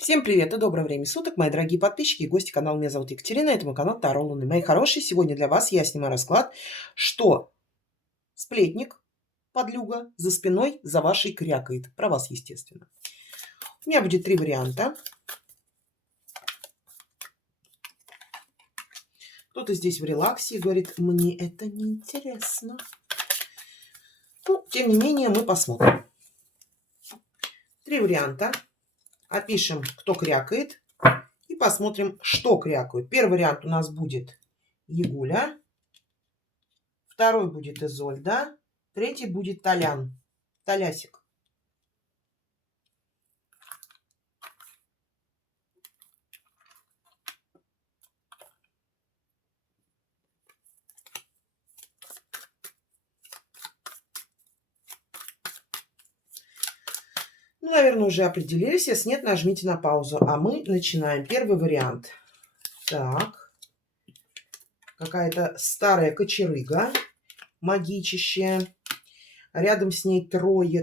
Всем привет и доброе время суток, мои дорогие подписчики и гости канала. Меня зовут Екатерина, это мой канал Таро Луны. Мои хорошие, сегодня для вас я снимаю расклад, что сплетник, подлюга, за спиной за вашей крякает. Про вас, естественно. У меня будет 3 варианта. Кто-то здесь в релаксе и говорит, мне это не интересно. Ну, тем не менее, мы посмотрим. 3 варианта. Опишем, кто крякает. И посмотрим, что крякают. Первый вариант у нас будет Егуля. Второй будет Изольда. Третий будет Толян. Толясик. Ну, наверное, уже определились. Если нет, нажмите на паузу. А мы начинаем. Первый вариант. Так. Какая-то старая кочерыга. Магичащая. Рядом с ней трое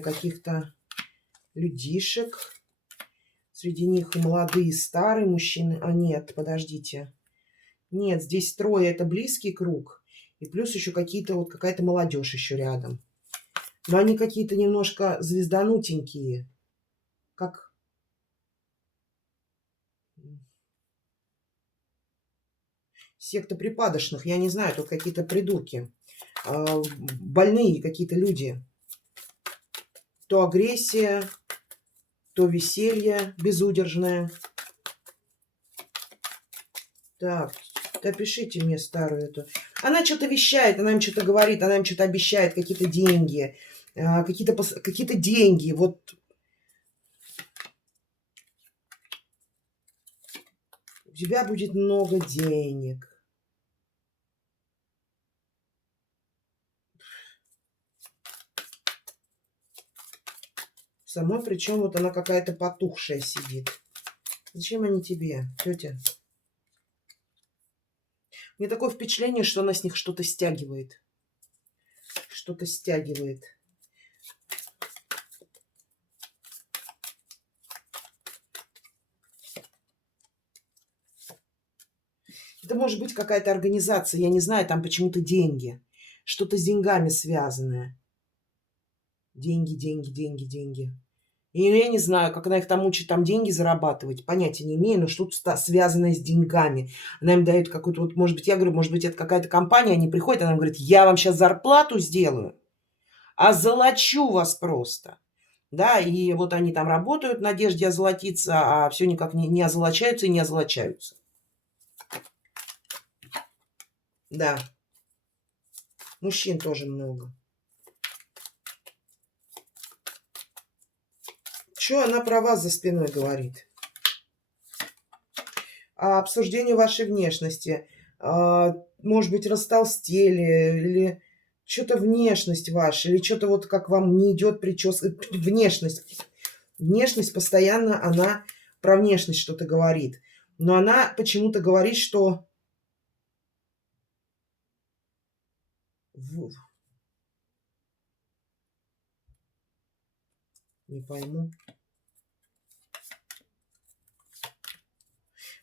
каких-то людишек. Среди них молодые, старые мужчины. А нет, подождите. Нет, здесь трое. Это близкий круг. И плюс еще какая-то молодежь еще рядом. Но они какие-то немножко звезданутенькие. Как... секта припадочных. Я не знаю, тут какие-то придурки. Больные какие-то люди. То агрессия, то веселье безудержное. Так, опишите мне старую эту. Она что-то вещает, она им что-то говорит, она им что-то обещает, какие-то деньги. Какие-то деньги. Вот у тебя будет много денег. Самой, причем вот она какая-то потухшая сидит. Зачем они тебе, тетя? Мне такое впечатление, что она с них что-то стягивает. Что-то стягивает. Это может быть какая-то организация, я не знаю, там почему-то деньги. Что-то с деньгами связанное. Деньги, деньги, деньги, деньги. И я не знаю, как она их там учит там деньги зарабатывать. Понятия не имею, но что-то связанное с деньгами. Она им дает какую-то, вот, может быть, я говорю, может быть, это какая-то компания, они приходят, она говорит, я вам сейчас зарплату сделаю, озолочу вас просто. Да, и вот они там работают в надежде озолотиться, а все никак не озолочаются и не озолочаются. Да. Мужчин тоже много. Что она про вас за спиной говорит? Обсуждение вашей внешности. Может быть, растолстели, или что-то внешность ваша, или что-то вот как вам не идет прическа. Внешность. Внешность постоянно, она про внешность что-то говорит. Но она почему-то говорит, что... Не пойму.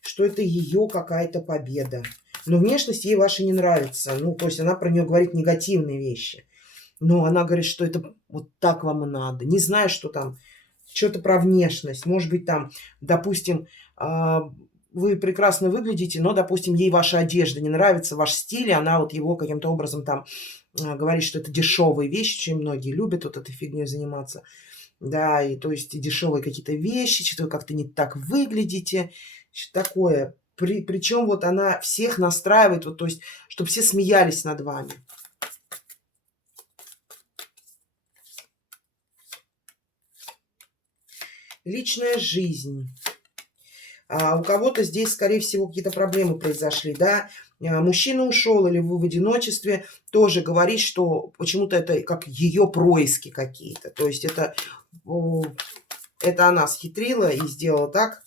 Что это ее какая-то победа. Но внешность ей ваша не нравится. Ну, то есть она про нее говорит негативные вещи. Но она говорит, что это вот так вам и надо. Не знаю, что там. Что-то про внешность. Может быть, там, допустим, вы прекрасно выглядите, но, допустим, ей ваша одежда не нравится, ваш стиль, и она вот его каким-то образом там говорит, что это дешевые вещи, очень многие любят вот этой фигней заниматься. Да, и то есть и дешевые какие-то вещи, что-то вы как-то не так выглядите, что такое. Причем вот она всех настраивает, вот, то есть, чтобы все смеялись над вами. Личная жизнь. У кого-то здесь, скорее всего, какие-то проблемы произошли, да. Мужчина ушел или вы в одиночестве, тоже говорит, что почему-то это как ее происки какие-то. То есть это она схитрила и сделала так,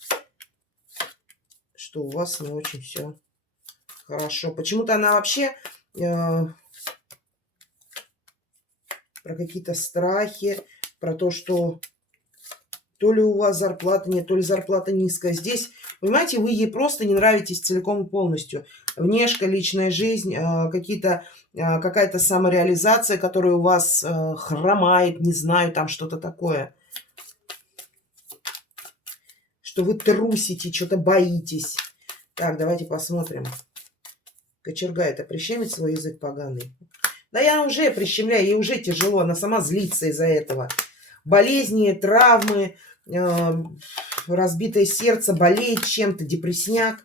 что у вас не очень все хорошо. Почему-то она вообще про какие-то страхи, про то, что То ли у вас зарплата нет, то ли зарплата низкая. Здесь, понимаете, вы ей просто не нравитесь целиком и полностью. Внешка, личная жизнь, какая-то самореализация, которая у вас хромает, не знаю, там что-то такое. Что вы трусите, что-то боитесь. Так, давайте посмотрим. Кочерга это прищемит свой язык поганый? Да я уже прищемляю, ей уже тяжело, она сама злится из-за этого. Болезни, травмы, разбитое сердце, болеет чем-то, депрессняк.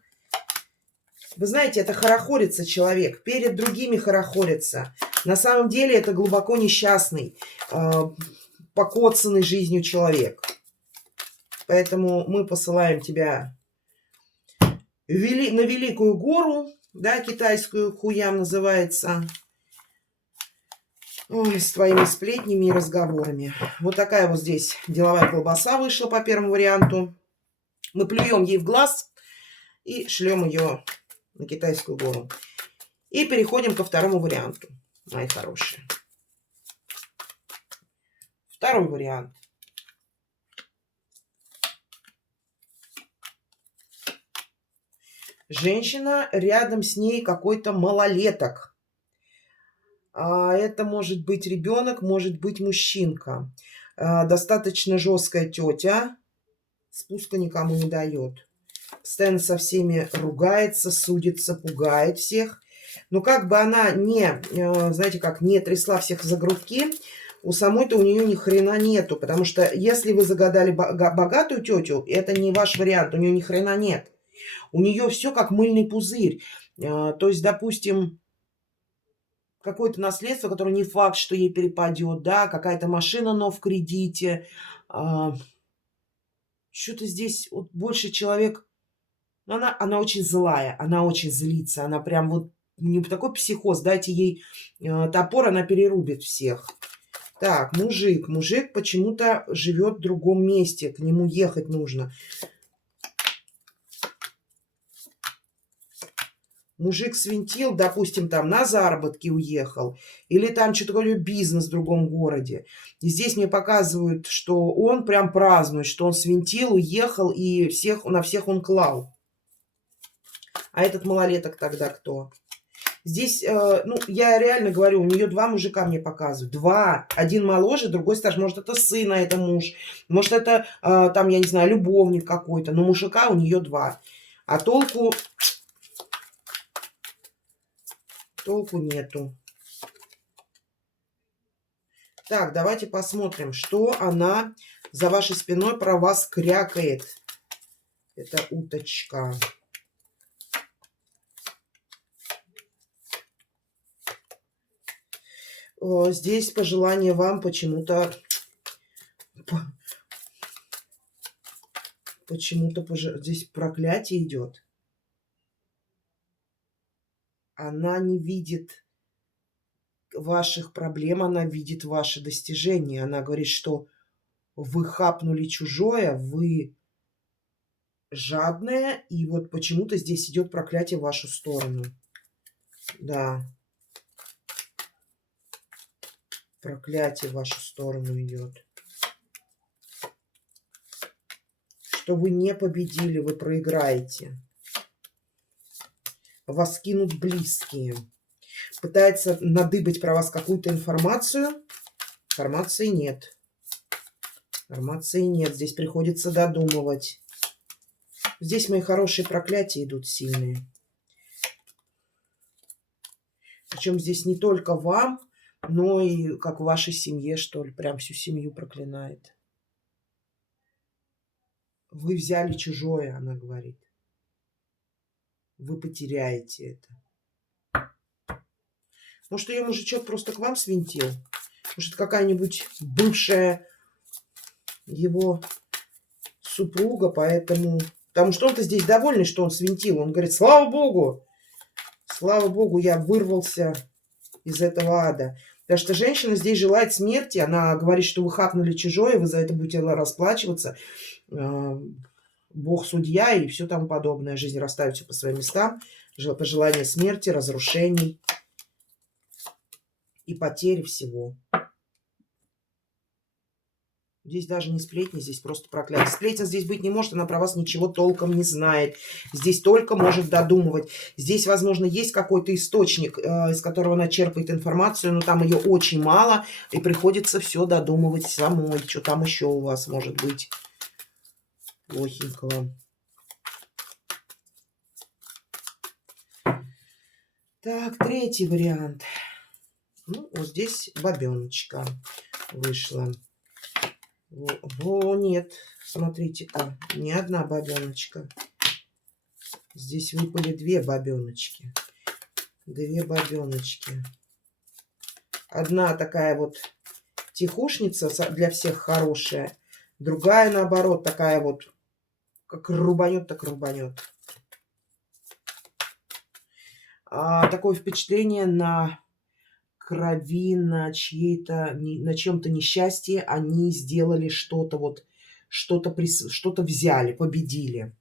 Вы знаете, это хорохорится человек, перед другими хорохорится. На самом деле это глубоко несчастный, покоцанный жизнью человек. Поэтому мы посылаем тебя на Великую гору, да, китайскую, Хуям называется. Ой, с твоими сплетнями и разговорами. Вот такая вот здесь деловая колбаса вышла по первому варианту. Мы плюем ей в глаз и шлем ее на Китайскую гору. И переходим ко второму варианту, мои хорошие. Второй вариант. Женщина, рядом с ней какой-то малолеток. Это может быть ребенок, может быть мужчинка. Достаточно жесткая тетя. Спуска никому не дает. Постоянно со всеми ругается, судится, пугает всех. Но как бы она не, знаете как, не трясла всех за грудки, у самой-то у нее ни хрена нету. Потому что если вы загадали богатую тетю, это не ваш вариант, у нее ни хрена нет. У нее все как мыльный пузырь. То есть, допустим, какое-то наследство, которое не факт, что ей перепадет, да, какая-то машина, но в кредите. Что-то здесь вот больше человек... Она очень злая, она очень злится, она прям вот не такой психоз. Дайте ей топор, она перерубит всех. Так, мужик. Мужик почему-то живет в другом месте, к нему ехать нужно. Мужик свинтил, допустим, там на заработки уехал, или там что-то бизнес в другом городе. И здесь мне показывают, что он прям празднует, что он свинтил, уехал, и на всех он клал. А этот малолеток тогда кто? Здесь, ну, я реально говорю, у нее два мужика мне показывают. Два. Один моложе, другой старше. Может, это сын, а это муж. Может, это, там, я не знаю, любовник какой-то. Но мужика у нее два. А толку нету. Так, давайте посмотрим, что она за вашей спиной про вас крякает. Это уточка. Здесь пожелание вам почему-то здесь проклятие идет. Она не видит ваших проблем, она видит ваши достижения. Она говорит, что вы хапнули чужое, вы жадная, и вот почему-то здесь идет проклятие в вашу сторону. Да. Проклятие в вашу сторону идет. Что вы не победили, вы проиграете. Вас кинут близкие. Пытается надыбать про вас какую-то информацию. Информации нет. Информации нет. Здесь приходится додумывать. Здесь мои хорошие проклятия идут сильные. Причем здесь не только вам, но и как в вашей семье, что ли. Прям всю семью проклинает. Вы взяли чужое, она говорит. Вы потеряете это. Может, ее мужичок просто к вам свинтил? Может, какая-нибудь бывшая его супруга, поэтому... Потому что он-то здесь довольный, что он свинтил. Он говорит, слава богу, я вырвался из этого ада. Потому что женщина здесь желает смерти. Она говорит, что вы хапнули чужое, вы за это будете расплачиваться. Бог судья и все тому подобное. Жизнь расставит все по своим местам. Пожелание смерти, разрушений и потери всего. Здесь даже не сплетни, здесь просто проклятие. Сплетен здесь быть не может, она про вас ничего толком не знает. Здесь только может додумывать. Здесь, возможно, есть какой-то источник, из которого она черпает информацию, но там ее очень мало, и приходится все додумывать самой. Что там еще у вас может быть плохенького. Так, третий вариант. Ну, вот здесь бабеночка вышла. Во, нет, смотрите-ка, не одна бабеночка. Здесь выпали две бабеночки. Две бабеночки. Одна такая вот тихушница, для всех хорошая. Другая, наоборот, такая вот, как рубанет, так рубанет. Такое впечатление на крови, на чьей-то, на чем-то несчастье они сделали что-то вот, что-то взяли, победили.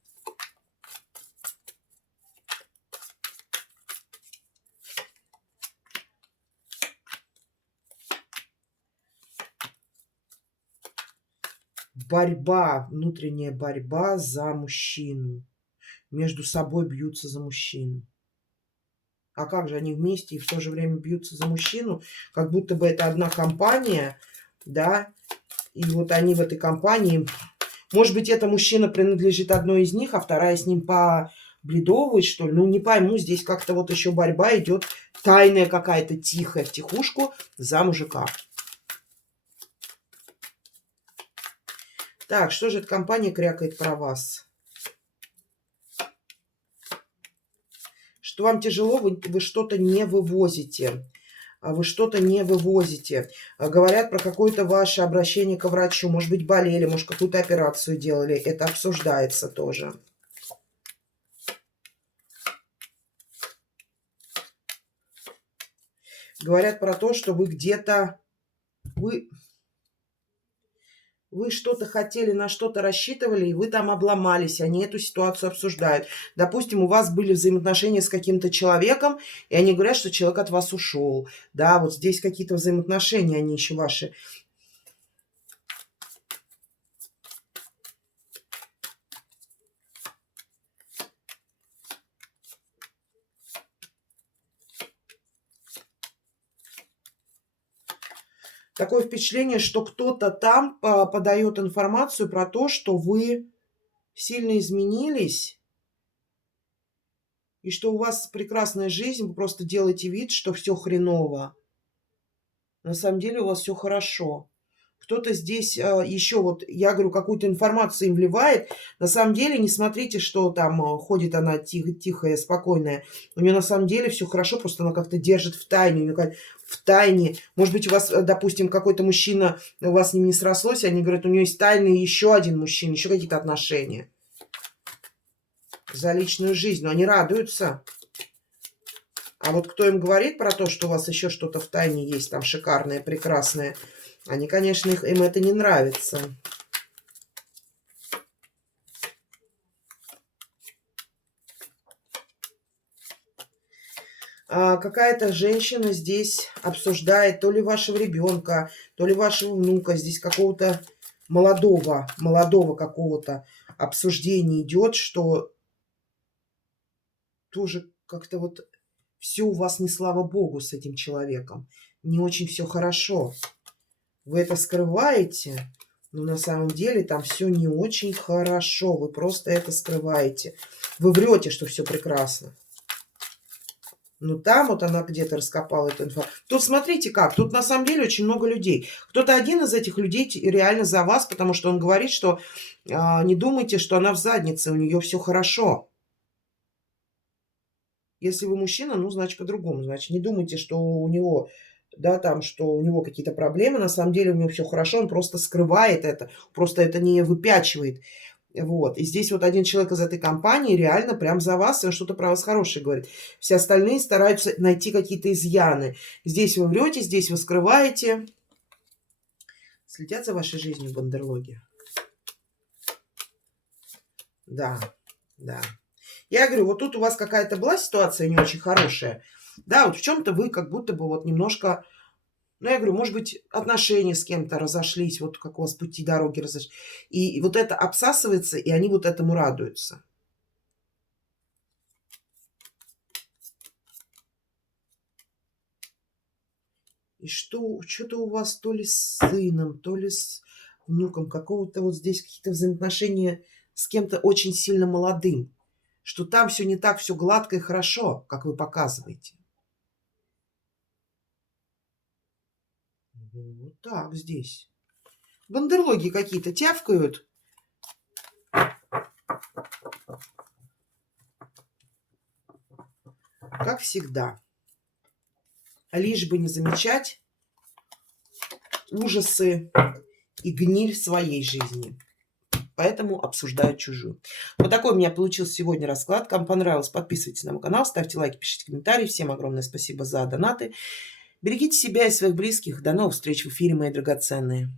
Борьба, внутренняя борьба за мужчину. Между собой бьются за мужчину. А как же они вместе и в то же время бьются за мужчину? Как будто бы это одна компания, да? И вот они в этой компании... Может быть, это мужчина принадлежит одной из них, а вторая с ним побледовывает, что ли? Ну, не пойму, здесь как-то вот еще борьба идет. Тайная какая-то, тихая, в тихушку за мужика. Так, что же эта компания крякает про вас? Что вам тяжело, вы что-то не вывозите. Вы что-то не вывозите. Говорят про какое-то ваше обращение к врачу. Может быть, болели, может, какую-то операцию делали. Это обсуждается тоже. Говорят про то, что вы где-то... Вы что-то хотели, на что-то рассчитывали, и вы там обломались. Они эту ситуацию обсуждают. Допустим, у вас были взаимоотношения с каким-то человеком, и они говорят, что человек от вас ушел. Да, вот здесь какие-то взаимоотношения, они еще ваши. Такое впечатление, что кто-то там подает информацию про то, что вы сильно изменились, и что у вас прекрасная жизнь, вы просто делаете вид, что все хреново. На самом деле у вас все хорошо. Кто-то здесь еще, вот я говорю, какую-то информацию им вливает. На самом деле не смотрите, что там ходит она тихая, спокойная. У нее на самом деле все хорошо, просто она как-то держит в тайне. У нее в тайне. Может быть, у вас, допустим, какой-то мужчина, у вас с ним не срослось, они говорят, у нее есть тайный еще один мужчина, еще какие-то отношения. За личную жизнь. Но они радуются. А вот кто им говорит про то, что у вас еще что-то в тайне есть, там шикарное, прекрасное, они, конечно, им это не нравится. Какая-то женщина здесь обсуждает то ли вашего ребенка, то ли вашего внука. Здесь какого-то молодого какого-то обсуждения идет, что тоже как-то вот все у вас не слава богу с этим человеком. Не очень все хорошо. Вы это скрываете, но на самом деле там все не очень хорошо. Вы просто это скрываете. Вы врете, что все прекрасно. Но там вот она где-то раскопала эту информацию. Тут смотрите как. Тут на самом деле очень много людей. Кто-то один из этих людей реально за вас, потому что он говорит, что не думайте, что она в заднице, у нее все хорошо. Если вы мужчина, ну, значит, по-другому. Значит, не думайте, что у него, да, там, что у него какие-то проблемы. На самом деле у него все хорошо, он просто скрывает это, просто это не выпячивает. Вот. И здесь вот один человек из этой компании реально прям за вас, и он что-то про вас хорошее говорит. Все остальные стараются найти какие-то изъяны. Здесь вы врете, здесь вы скрываете. Следят за вашей жизнью бандерлоги. Да, да. Я говорю, вот тут у вас какая-то была ситуация не очень хорошая. Да, вот в чем-то вы как будто бы вот немножко Ну, я говорю, может быть, отношения с кем-то разошлись, вот как у вас пути дороги разошлись. И вот это обсасывается, и они вот этому радуются. И что-то у вас то ли с сыном, то ли с внуком, какого-то вот здесь какие-то взаимоотношения с кем-то очень сильно молодым. Что там все не так, все гладко и хорошо, как вы показываете. Вот так здесь. Бандерлоги какие-то тявкают. Как всегда. Лишь бы не замечать ужасы и гниль в своей жизни. Поэтому обсуждают чужую. Вот такой у меня получился сегодня расклад. Кому понравилось, подписывайтесь на мой канал, ставьте лайки, пишите комментарии. Всем огромное спасибо за донаты. Берегите себя и своих близких. До новых встреч в эфире, мои драгоценные.